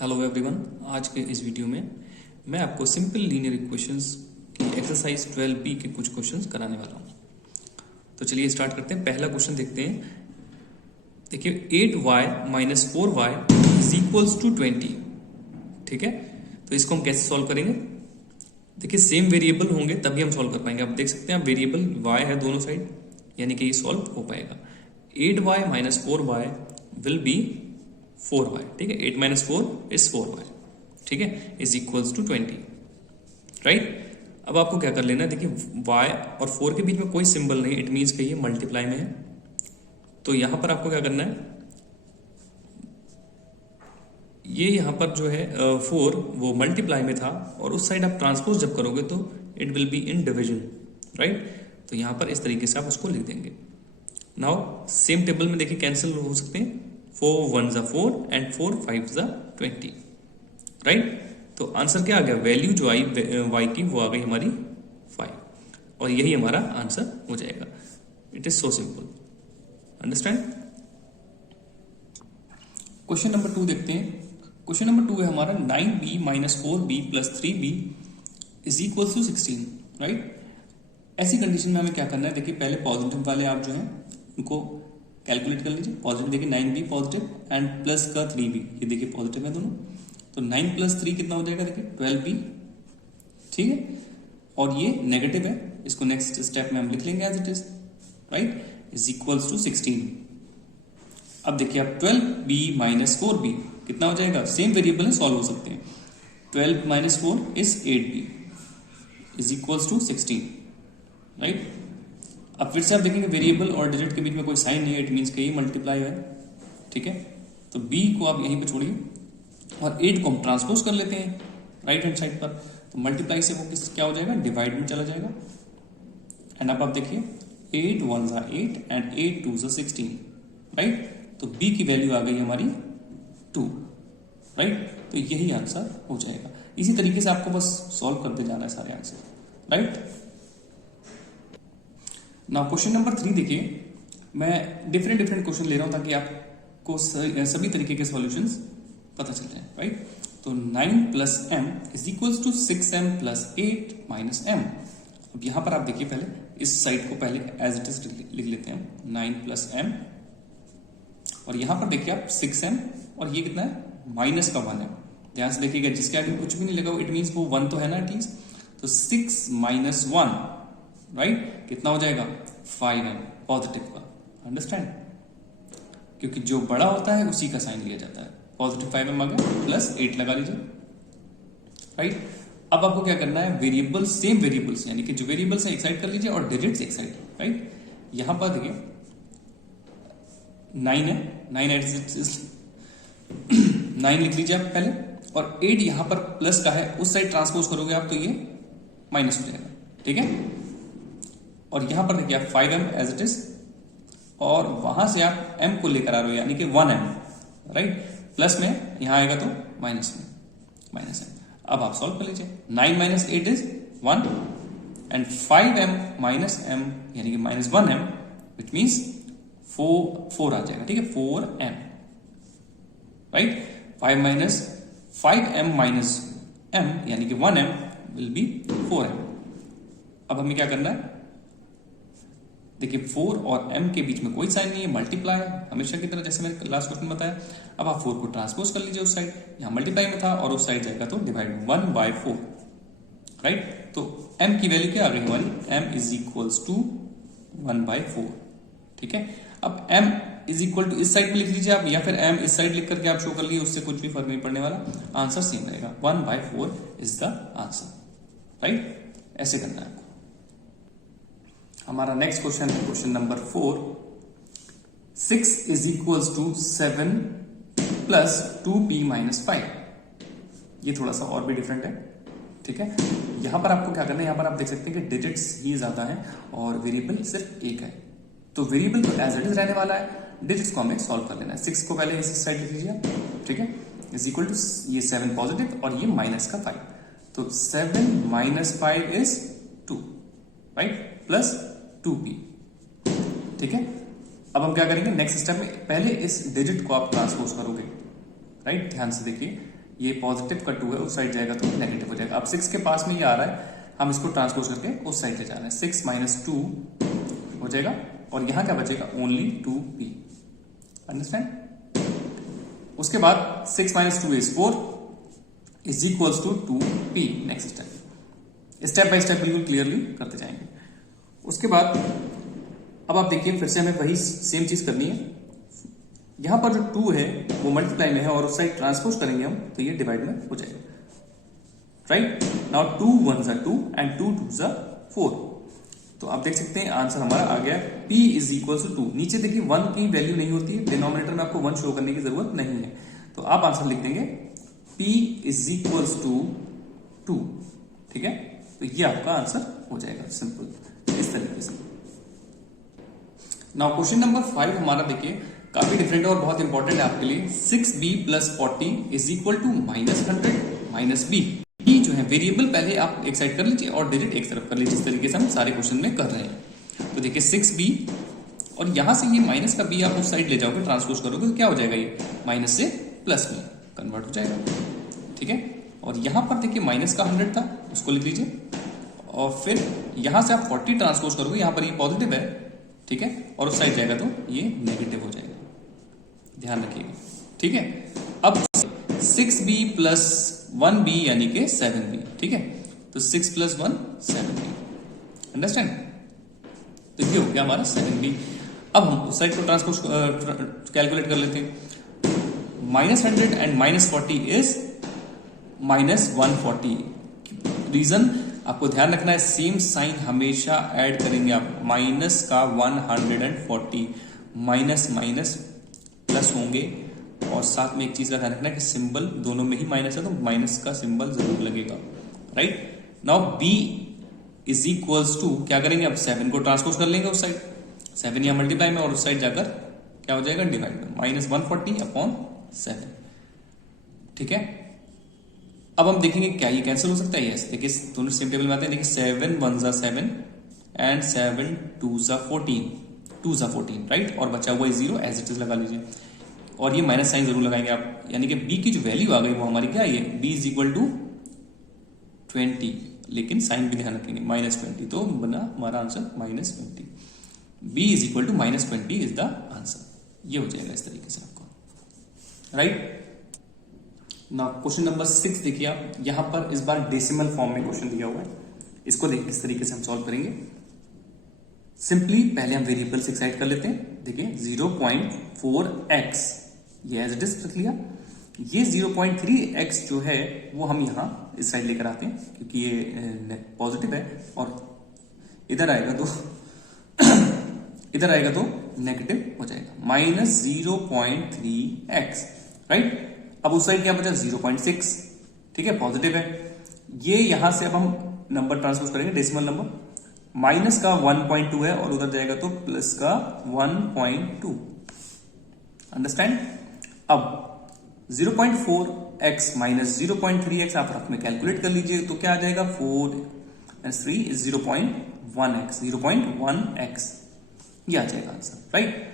Hello everyone. आज के इस वीडियो में मैं आपको सिंपल लीनियर इक्वेशंस की एक्सरसाइज 12B के कुछ क्वेश्चंस कराने वाला हूँ। तो चलिए स्टार्ट करते हैं। पहला क्वेश्चन देखते हैं। देखिए 8y minus 4y is equals to 20। ठीक है, तो इसको हम कैसे सॉल्व करेंगे? देखिए सेम वेरिएबल होंगे तभी हम सॉल्व कर पाएंगे। आप देख सकते हैं वेरिएबल y है दोनों साइड, यानी कि ये सॉल्व हो पाएगा। 8y minus 4y will be 4y। ठीक है, 8 माइनस 4 इज 4y। ठीक है, इज इक्वल्स टू 20। राइट, अब आपको क्या कर लेना है, देखिए y और 4 के बीच में कोई सिंबल नहीं, इट मीन्स कि ये मल्टीप्लाई में है। तो यहां पर आपको क्या करना है, ये यहां पर जो है 4 वो मल्टीप्लाई में था और उस साइड आप ट्रांसपोज जब करोगे तो it will be in division. Right, तो यहां पर इस तरीके से आप उसको लिख देंगे। नाउ सेम टेबल में देखिए कैंसिल हो सकते हैं, 4 1 जा 4 एंड 4 5 जा 20। राइट, तो आंसर क्या आ गया, वैल्यू जो आई y की वो आ गई हमारी 5 और यही हमारा आंसर हो जाएगा। It is so simple, understand. Question number 2 देखते हैं। क्वेश्चन नंबर 2 है हमारा 9b minus 4b plus 3b is equal to 16। Right, ऐसी कंडीशन में हमें क्या करना है, देखिए पहले पॉजिटिव वाले आप जो है उनको कैलकुलेट कर लीजिए। पॉजिटिव देखिए 9b पॉजिटिव एंड प्लस का 3b, ये देखिए पॉजिटिव है दोनों, तो 9 प्लस 3 कितना हो जाएगा, देखिए 12b। ठीक है, और ये नेगेटिव है, इसको नेक्स्ट स्टेप में हम लिख लेंगे as it is. Right, is equals to 16। अब देखिए आप 12b माइनस 4b कितना हो जाएगा, सेम वेरिएबल है, सॉल्व हो सकते हैं। 12 minus 4 is 8b is equals to 16। Right, अब फिर से आप देखेंगे वेरिएबल और डिजिट के बीच में कोई साइन नहीं है, इट मीन्स कि ये मल्टीप्लाई है। ठीक है, तो b को आप यहीं पे छोड़िए और 8 को हम ट्रांसपोज कर लेते हैं राइट हैंड साइड पर, तो मल्टीप्लाई से वो किस क्या हो जाएगा, डिवाइड में चला जाएगा। एंड अब आप देखिए 8 1 जा 8 एंड 8 2 जा 16। राइट, तो b की वैल्यू आ गई हमारी 2। राइट, तो यही आंसर हो जाएगा। इसी तरीके से आपको बस सॉल्व करते जाना है सारे answer. Right, now question number 3 देखिए, मैं डिफरेंट क्वेश्चन ले रहा हूं ताकि आपको सभी तरीके के सॉल्यूशंस पता चल जाए। राइट, तो 9 plus m is equals to 6m plus 8 minus m। अब यहां पर आप देखिए पहले इस साइड को पहले एज इट इज लिख लेते हैं, 9 प्लस m, और यहां पर देखिए आप 6m और ये कितना है, माइनस का 1 है। ध्यान से देखिएगा, जिसके आगे कुछ भी नहीं लगा इट मीन्स वो 1 तो है ना एटलीस्ट, तो 6 माइनस 1 राइट कितना हो जाएगा, 5m पॉजिटिव का। अंडरस्टैंड, क्योंकि जो बड़ा होता है उसी का साइन लिया जाता है। पॉजिटिव 5m आ गया, प्लस 8 लगा लीजिए। राइट, अब आपको क्या करना है, वेरिएबल सेम वेरिएबल्स यानी कि जो वेरिएबल्स है एक साइड कर लीजिए और डिजिट्स एक साइड। राइट, यहां पर देखिए 9 है, 9 लिख लीजिए आप पहले, और 8 यहां पर प्लस का है, उस साइड ट्रांसपोज करोगे आप तो ये माइनस हो जाएगा। ठीक है, और यहां पर देखिए आप 5m एज इट इज, और वहां से आप m को लेकर आ रहे हो यानी कि 1m। राइट, प्लस में यहां आएगा तो माइनस में, माइनस m। अब आप सॉल्व कर लीजिए, 9 minus 8 is 1 and 5m minus m यानी कि माइनस 1m, विच मीन्स 4 आ जाएगा। ठीक है, 4m। Right, 5m minus m यानी कि 1m विल बी 4m। अब हमें क्या करना है, देखिए 4 और m के बीच में कोई साइन नहीं है, मल्टीप्लाई हमेशा की तरह, जैसे मैंने लास्ट क्वेश्चन बताया। अब आप 4 को ट्रांसपोज कर लीजिए उस साइड, यहां मल्टीप्लाई में था और उस साइड जाएगा तो डिवाइड 1/4। राइट, तो m की वैल्यू क्या आ गई हमारी, m इज इक्वल्स टू 1/4। ठीक है, अब m इज इक्वल टू इस साइड में लिख लीजिए आप, या फिर m इस साइड लिख करके आप शो कर लीजिए, उससे कुछ भी फर्क नहीं पड़ने वाला, आंसर सेम रहेगा। 1/4 इज द आंसर। राइट, ऐसे करना है आपको। हमारा नेक्स्ट क्वेश्चन है question number 4। 6 is equals to 7 plus 2p minus 5। ये थोड़ा सा और भी डिफरेंट है। ठीक है, यहां पर आपको क्या करना है, यहां पर आप देख सकते हैं कि डिजिट्स ही ज्यादा है और वेरिएबल सिर्फ एक है, तो वेरिएबल तो एज इट इज रहने वाला है, डिजिट्स को हमें सॉल्व कर लेना है। 6 को पहले इस साइड लिख लीजिए। ठीक है, इज इक्वल टू ये 7 पॉजिटिव और ये माइनस का 5, तो 7 minus 5 is 2। Right, plus 2p। ठीक है, अब हम क्या करेंगे, नेक्स्ट स्टेप में पहले इस डिजिट को आप ट्रांसपोज करोगे। राइट, ध्यान से देखिए, ये पॉजिटिव का 2 है, उस साइड जाएगा तो नेगेटिव हो जाएगा। अब 6 के पास में ये आ रहा है, हम इसको ट्रांसपोज करके उस साइड ले जा रहे हैं। 6 माइनस 2 हो जाएगा और यहां क्या बचेगा, ओनली 2p। अंडरस्टैंड? उसके बाद 6 minus 2 is 4 is equals to 2p। Next step by step बिल्कुल क्लियरली करते जाएंगे। उसके बाद अब आप देखिए, फिर से हमें वही सेम चीज करनी है। यहां पर जो 2 है वो मल्टीप्लाई में है और उस साइड ट्रांसपोज करेंगे हम, तो ये डिवाइड में हो जाएगा। राइट नाउ 2 1 जा 2 एंड 2 2 जा 4। तो आप देख सकते हैं आंसर हमारा आ गया p इज इक्वल टू 2। नीचे देखिए 1 की वैल्यू नहीं होती है, डिनोमिनेटर में आपको 1 शो करने की जरूरत नहीं है, तो आप आंसर लिख देंगे p इज इक्वल टू 2। ठीक है, तो ये आपका आंसर हो जाएगा सिंपल इस तरीके से। नाउ क्वेश्चन नंबर 5 हमारा देखिए काफी डिफरेंट है और बहुत इंपॉर्टेंट है आपके लिए। 6b plus 40 is equal to -100 minus b। ये जो है वेरिएबल पहले आप एक साइड कर लीजिए और डिजिट एक तरफ कर लीजिए, जिस तरीके से हम सारे क्वेश्चन में कर रहे हैं। तो देखिए 6b और यहां से ये माइनस का b आप उस साइड ले जाओगे, ट्रांसपोज करोगे तो क्या हो जाएगा, ये माइनस से प्लस में कन्वर्ट हो जाएगा। ठीक है, और यहां पर देखिए माइनस का 100 था, उसको लिख लीजिए और फिर यहां से आप 40 ट्रांसपोज करोगे, यहां पर ये पॉजिटिव है, ठीक है, और उस साइड जाएगा तो ये नेगेटिव हो जाएगा, ध्यान रखिएगा। ठीक है, अब 6b प्लस 1b यानी कि 7b। ठीक है, तो 6 प्लस 1 7b। अंडरस्टैंड? तो ये हो गया हमारा 7b। अब हम उस साइड को ट्रांसपोज कैलकुलेट कर लेते हैं। -100 एंड -40 इज -140। रीजन आपको ध्यान रखना है, सेम साइन हमेशा ऐड करेंगे आप। माइनस का 140, माइनस माइनस प्लस होंगे, और साथ में एक चीज का ध्यान रखना है कि सिंबल दोनों में ही माइनस है, तो माइनस का सिंबल जरूर लगेगा। Right now b is equals to क्या करेंगे, अब 7 को ट्रांसपोज कर लेंगे उस साइड, 7 यहां मल्टीप्लाई में और उस साइड जाकर क्या हो जाएगा, डिवाइड में। -140 अपॉन 7। ठीक है, अब हम देखेंगे क्या ये कैंसिल हो सकता है। यस, देखिए दोनों सेम टेबल में आते हैं। देखिए 7 1 जा 7 एंड 7 2 जा 14, 2 जा 14। राइट, और बचा हुआ 0 एज इट इज लगा लीजिए, और ये माइनस साइन जरूर लगाएंगे आप, यानी कि b की जो वैल्यू आ गई वो हमारी क्या है, b इज इक्वल टू 20, लेकिन साइन भी ध्यान रखेंगे -20, तो बना हमारा answer -20। b is equal to -20 is the answer. ये हो जाएगा इस तरीके से आपको। राइट नाउ क्वेश्चन नंबर 6 देखिए आप, यहां पर इस बार डेसिमल फॉर्म में क्वेश्चन दिया हुआ है। इसको देखिए किस तरीके से हम सॉल्व करेंगे। सिंपली पहले हम वेरिएबल्स एक साइड कर लेते हैं। देखिए 0.4x ये एज इट इज रख लिया। ये 0.3x जो है वो हम यहां इस साइड लेकर आते हैं, क्योंकि ये पॉजिटिव है, और इधर आएगा तो इधर आएगा तो नेगेटिव हो जाएगा। -0.3x। राइट, अब उस साइड क्या बचा, 0.6। ठीक है, पॉजिटिव है। ये यहां से अब हम नंबर ट्रांसपोज करेंगे, डेसिमल नंबर। माइनस का 1.2 है और उधर जाएगा तो प्लस का 1.2। अंडरस्टैंड? अब 0.4x माइनस 0.3x आप रफ में कैलकुलेट कर लीजिए, तो क्या आ जाएगा, 4 and 3 is 0.1x, 0.1x ये आ जाएगा आंसर। राइट,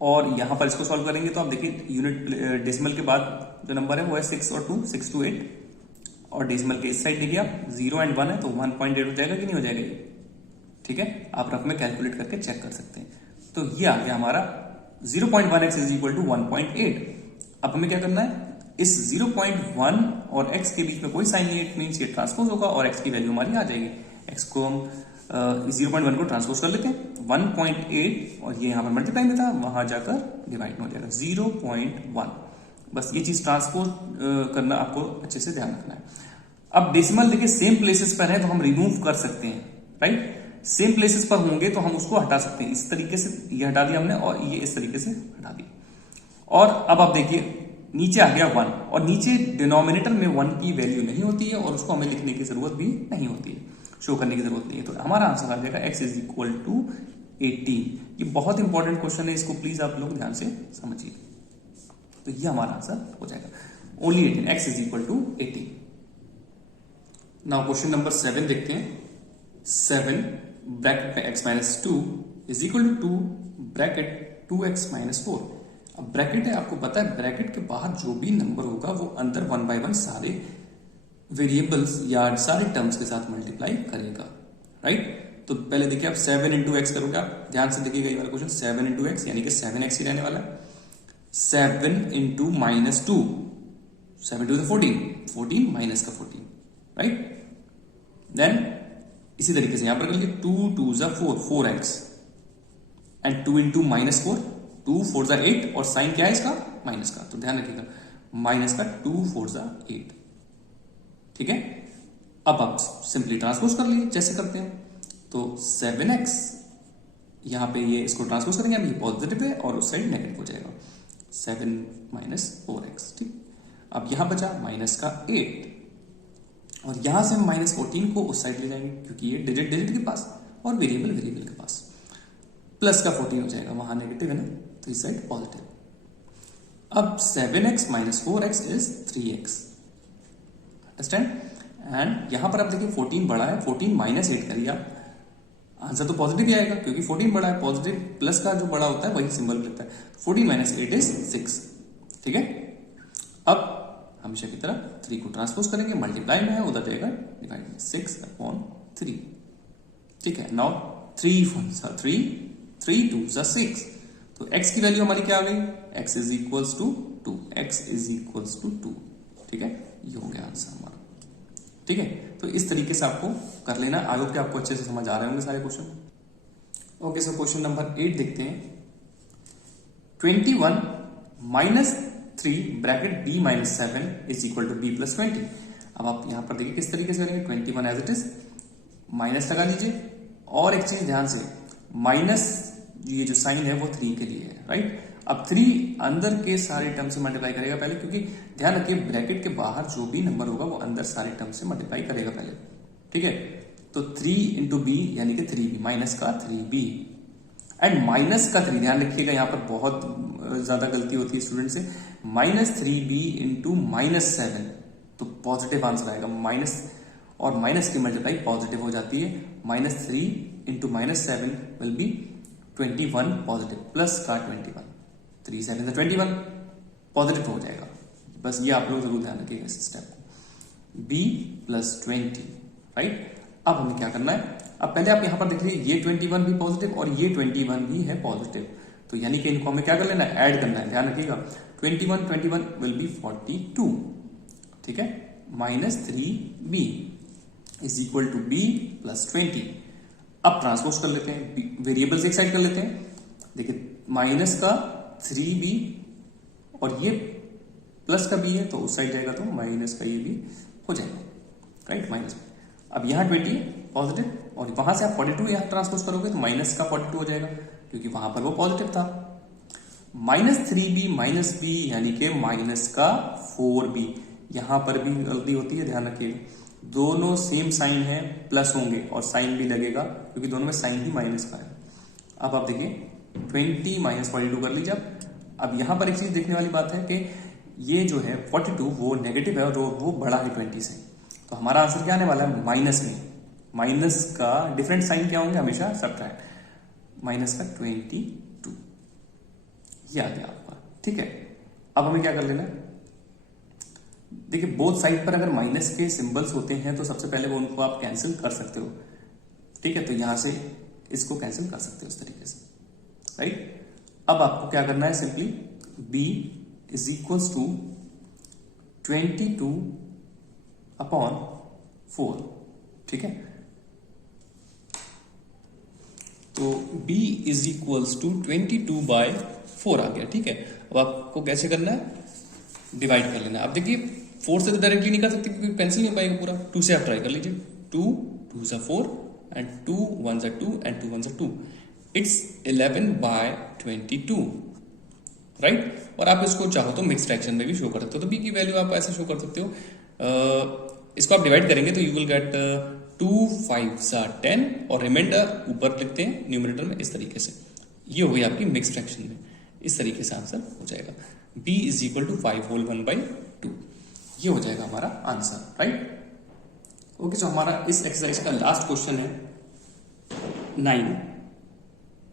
और यहां पर इसको सॉल्व करेंगे तो आप देखिए यूनिट डेसिमल के बाद जो नंबर है वो है 6 और 2, 6 to 8, और डेसिमल के इस साइड देखिए आप 0 and 1 है, तो 1.8 हो जाएगा कि नहीं हो जाएगा ये। ठीक है, आप रफ में कैलकुलेट करके चेक कर सकते हैं। तो ये आ गया हमारा 0.1x इज इक्वल टू 1.8। अब हमें क्या करना है, इस 0.1 और x के बीच में कोई साइन नहीं है, इट मींस ये ट्रांसपोज होगा और x की वैल्यू हमारी आ जाएगी। x को हम 0.1 को ट्रांसपोज कर लेते हैं, 1.8, और ये यहां पर मल्टीप्लाई में था, वहां जाकर डिवाइड में हो जाएगा 0.1। बस ये चीज ट्रांसपोज करना आपको अच्छे से ध्यान रखना है। अब डेसिमल देखिए सेम प्लेसेस पर है तो हम रिमूव कर सकते हैं। राइट, सेम प्लेसेस पर होंगे तो हम उसको हटा सकते हैं। इस तरीके से ये हटा दिया हमने, और ये इस तरीके से हटा दिया। और अब आप देखिए नीचे आ गया 1, और नीचे डिनोमिनेटर में 1 की वैल्यू नहीं होती है, और उसको हमें लिखने की जरूरत भी नहीं होती है, शो करने की जरूरत नहीं है। तो हमारा आंसर आ जाएगा x इज इक्वल टू 18। ये बहुत इंपॉर्टेंट क्वेश्चन है, इसको प्लीज आप लोग ध्यान से समझिए। तो ये हमारा आंसर हो जाएगा only 18, x is equal to 18। Now question number 7 देखते हैं। 7 ब्रैकेट में x minus 2 is equal to 2 bracket 2x minus 4। अब ब्रैकेट है, आपको पता है ब्रैकेट के बाहर जो भी नंबर होगा वो अंदर 1 by 1 सारे वेरिएबल्स या सारे टर्म्स के साथ मल्टीप्लाई करेगा, राइट। तो पहले देखिए आप 7 इंटू एक्स करोगे, आप ध्यान से देखिएगा ये वाला क्वेश्चन 7 इंटू एक्स यानी कि 7x ही रहने वाला है। 7 इंटू माइनस 2, 7 टू 14, 14 माइनस का 14, राइट। देन इसी तरीके से यहां पर कर लीजिए 2 2 जा 4, 4x एंड 2 इंटू माइनस 4, 2 4 जा 8 और साइन क्या है इसका, माइनस का, तो ध्यान रखिएगा माइनस का 2 4 जा 8, ठीक है। अब आप सिंपली ट्रांसपोज कर लीजिए जैसे करते हैं, तो 7x यहां पे ये इसको ट्रांसपोज करेंगे, अब ये पॉजिटिव है और उस साइड नेगेटिव हो जाएगा, 7 माइनस 4x, ठीक। अब यहां बचा माइनस का 8 और यहां से हम माइनस 14 को उस साइड ले जाएंगे क्योंकि ये डिजिट डिजिट के पास और वेरिएबल वेरिएबल के पास, प्लस का 14 हो जाएगा, वहां नेगेटिव है ना, तो इस साइड पॉजिटिव। अब 7x minus 4x is 3x, understand. And यहां पर आप देखिए 14 बड़ा है, 14 माइनस 8 करिए आप, आंसर तो पॉजिटिव ही आएगा क्योंकि 14 बड़ा है, पॉजिटिव प्लस का जो बड़ा होता है वही सिंबल लेता है। 14 माइनस 8 इज 6, ठीक है। अब हमेशा की तरह 3 को ट्रांसपोज करेंगे, मल्टीप्लाई में है उधर जाएगा डिवाइड में, 6/3, ठीक है। नाउ 3 1 3, 3 2 6, तो x की वैल्यू हमारी क्या आ गई, x is equals to 2, x is equals to 2, ठीक है। ये हो गया आंसर हमारा, ठीक है। तो इस तरीके से आपको कर लेना, आई होप कि आपको अच्छे से समझ आ रहे होंगे सारे question. Okay, so question number 8 देखते हैं। 21 minus 3 bracket b minus 7 is equal to b plus 20। अब आप यहां पर देखिए किस तरीके से करेंगे, 21 एज इट इज, माइनस लगा लीजिए, और एक चीज ध्यान से, माइनस ये जो साइन है वो 3 के लिए है, राइट। अब 3 अंदर के सारे टर्म से मल्टीप्लाई करेगा पहले, क्योंकि ध्यान रखिए ब्रैकेट के बाहर जो भी नंबर होगा वो अंदर सारे टर्म से मल्टीप्लाई करेगा पहले, ठीक है। तो 3 इंटू बी यानी कि 3b, माइनस का 3b एंड माइनस का 3, ध्यान रखिएगा यहां पर बहुत ज्यादा गलती होती है स्टूडेंट से, माइनस 3b इंटू माइनस 7, तो पॉजिटिव आंसर आएगा, माइनस और माइनस की मल्टीप्लाई पॉजिटिव हो जाती है, minus 3 into minus 7 will be 21 positive, plus का 21, 3 7 से 21 पॉजिटिव हो जाएगा। बस ये आप लोग जरूर ध्यान रखिएगा इस स्टेप को, b प्लस 20, राइट। अब हमें क्या करना है, अब पहले आप यहां पर देख लीजिए ये 21 भी पॉजिटिव और ये 21 भी है पॉजिटिव, तो यानी कि इनको हमें क्या कर लेना है, ऐड करना है, ध्यान रखिएगा 21 21 विल बी 42, ठीक है, minus 3b is equal to b plus 20। अब ट्रांसपोज कर लेते हैं, वेरिएबल्स एक साइड कर लेते हैं, देखिए माइनस का 3b और ये प्लस का b है तो उस साइड जाएगा तो माइनस का ये भी हो जाएगा, राइट, माइनस। अब यहां 20 पॉजिटिव और वहां से आप 42 यहां ट्रांसपोज करोगे तो माइनस का 42 हो जाएगा क्योंकि वहां पर वो पॉजिटिव था। माइनस 3b माइनस b यानी कि माइनस का 4b, यहां पर भी गलती होती है, ध्यान रखिएगा, दोनों सेम साइन है, प्लस होंगे और साइन भी लगेगा क्योंकि दोनों में साइन ही माइनस का है। अब आप देखिए 20 माइनस 42 कर लीजिए। अब यहां पर एक चीज देखने वाली बात है कि ये जो है 42 वो नेगेटिव है और वो बड़ा है 20 से, तो हमारा आंसर क्या आने वाला है, माइनस में, माइनस का डिफरेंट साइन क्या होंगे हमेशा, सब्ट्रैक्ट, माइनस का 22, ये आ गया आपका, ठीक है। अब हमें क्या कर लेना है, देखिए बोथ साइड पर अगर माइनस के सिंबल्स होते हैं तो सबसे पहले वो उनको आप कैंसिल कर सकते हो, ठीक है, तो यहां से इसको कैंसिल कर सकते हो इस तरीके से, राइट। अब आपको क्या करना है, simply b is equals to 22/4, ठीक है। तो b इज इक्वल्स टू 22/4 आ गया, ठीक है। अब आपको कैसे करना है, डिवाइड कर लेना है। अब देखिए 4 से तो डायरेक्टली नहीं कर सकते क्योंकि पेंसिल नहीं हो पाएगा पूरा, 2 से आप ट्राई कर लीजिए, 2 2 जा 4 एंड 2 1 जा 2 एंड 2 1 जा 2, इट्स 11/22, राइट। और आप इसको चाहो तो मिक्स फ्रैक्शन में भी शो कर सकते हो, तो b की वैल्यू आप ऐसे शो कर सकते हो, इसको आप डिवाइड करेंगे तो यू विल गेट 2 5 जा 10 और रिमाइंडर ऊपर लिखते हैं न्यूमरेटर में इस तरीके से, ये हो गई आपकी मिक्स फ्रैक्शन में, इस तरीके से आंसर हो जाएगा, b is equal to 5 whole 1/2, ये हो जाएगा हमारा आंसर, राइट। ओके, सो हमारा इस एक्सरसाइज का लास्ट क्वेश्चन है 9,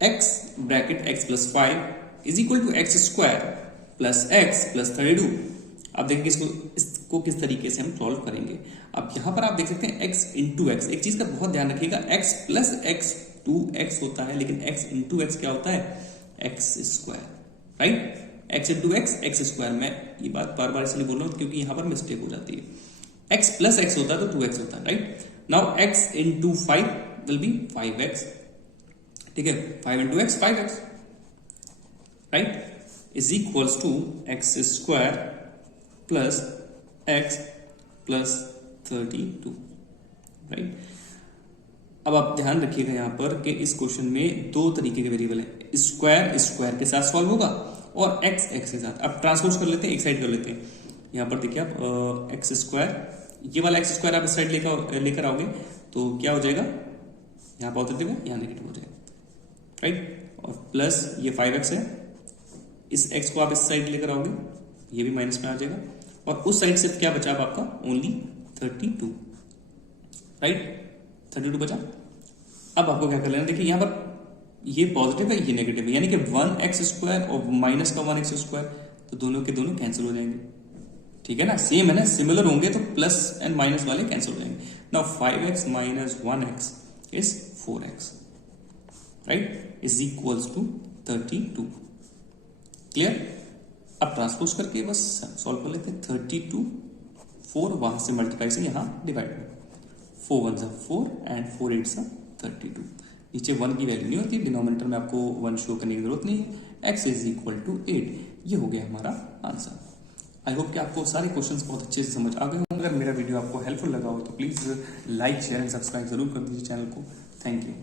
x bracket x plus 5 is equal to x square plus x plus 32। अब देखिए इसको किस तरीके से हम सॉल्व करेंगे। अब यहां पर आप देख सकते हैं x इंटू एक्स। एक चीज का बहुत ध्यान रखिएगा, x प्लस एक्स 2x होता है, लेकिन x इंटू एक्स क्या होता है, x square, right. x into x square. मैं ये बात बार बार इसलिए बोल रहा हूं क्योंकि यहां पर मिस्टेक हो जाती है। x प्लस एक्स होता है तो 2x होता है, right. Now x into 5 will be 5x, ठीक है। 5 into x 5x, right, is equals to x square plus x plus 32, right. अब आप ध्यान रखिएगा यहां पर कि इस क्वेश्चन में दो तरीके के वेरिएबल है, स्क्वायर स्क्वायर के साथ सॉल्व होगा और एक्स एक्स के साथ। अब ट्रांसपोज कर लेते हैं, एक साइड कर लेते हैं। यहां पर देखिए आप एक्स स्क्वायर, ये वाला एक्स स्क्वायर आप इस साइड लेकर आओगे तो क्या हो जाएगा, यहां पॉजिटिव है, यहां नेगेटिव हो जाएगा, राइट। और प्लस ये 5x है, इस x को आप इस साइड लेकर आओगे, ये भी माइनस में आ जाएगा। और उस साइड से क्या बचा आपका, ओनली 32, राइट, 32 बचा। अब आपको क्या कर लेना, देखिए यहां पर ये पॉजिटिव है, ये नेगेटिव है, यानी कि 1x स्क्वायर और माइनस का 1x स्क्वायर, तो दोनों के दोनों कैंसिल हो जाएंगे, ठीक है ना। सेम है ना, सिमिलर होंगे तो प्लस एंड माइनस वाले कैंसिल हो जाएंगे। Now 5x minus 1x is 4x, right, is equals to 32। Clear. अब ट्रांसपोज करके बस सॉल्व कर लेते हैं। 32, 4 वहां से मल्टीप्लाई से यहां डिवाइड में, 4 1 4 एंड 4 8 32। नीचे 1 की वैल्यू नहीं होती, डिनोमिनेटर में आपको 1 शो करने की जरूरत नहीं है। x इज इक्वल टू 8, ये हो गया हमारा आंसर। आई होप कि आपको सारे क्वेश्चंस बहुत अच्छे से समझ आ गए होंगे। अगर मेरा वीडियो आपको हेल्पफुल लगा हो तो please like share and subscribe जरूर कर दीजिए चैनल को। Thank you.